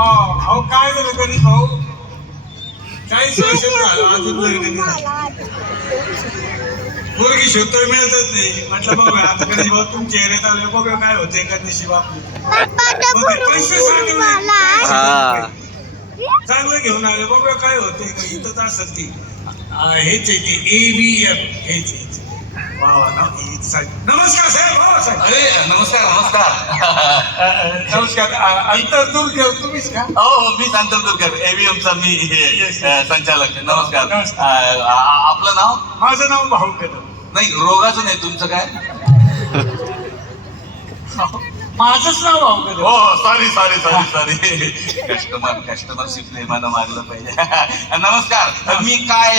अहो काय झालं गणित भाऊ 40 वर्ष झालं अजून लग्न नाही झालं. पोरगी शोधतोय मिळतच नाही. म्हटलं बघूया आता गणेश भाऊ तुमच्या एरियात आले बघूया काय होतंय का नशीब आपलं. पैसे चांगलं घेऊन आले बघूया काय होतंय का इथंच असेल ती हेच आहे ते AVM हेच नमस्कार साहेब. हो साहेब. अरे नमस्कार नमस्कार. नमस्कार. अंतरदूर तुम्हीच का? हो मी अंतरदूरकर AVMचा मी हे संचालक. नमस्कार. आपलं नाव? माझं नाव भाऊ कदम. नाही रोगाचं नाही तुमचं काय? माझंच नाव भाऊ कदम. हो सॉरी सॉरी सॉरी सॉरी. कस्टमरशिप नेमानं मागलं पाहिजे. नमस्कार. मी काय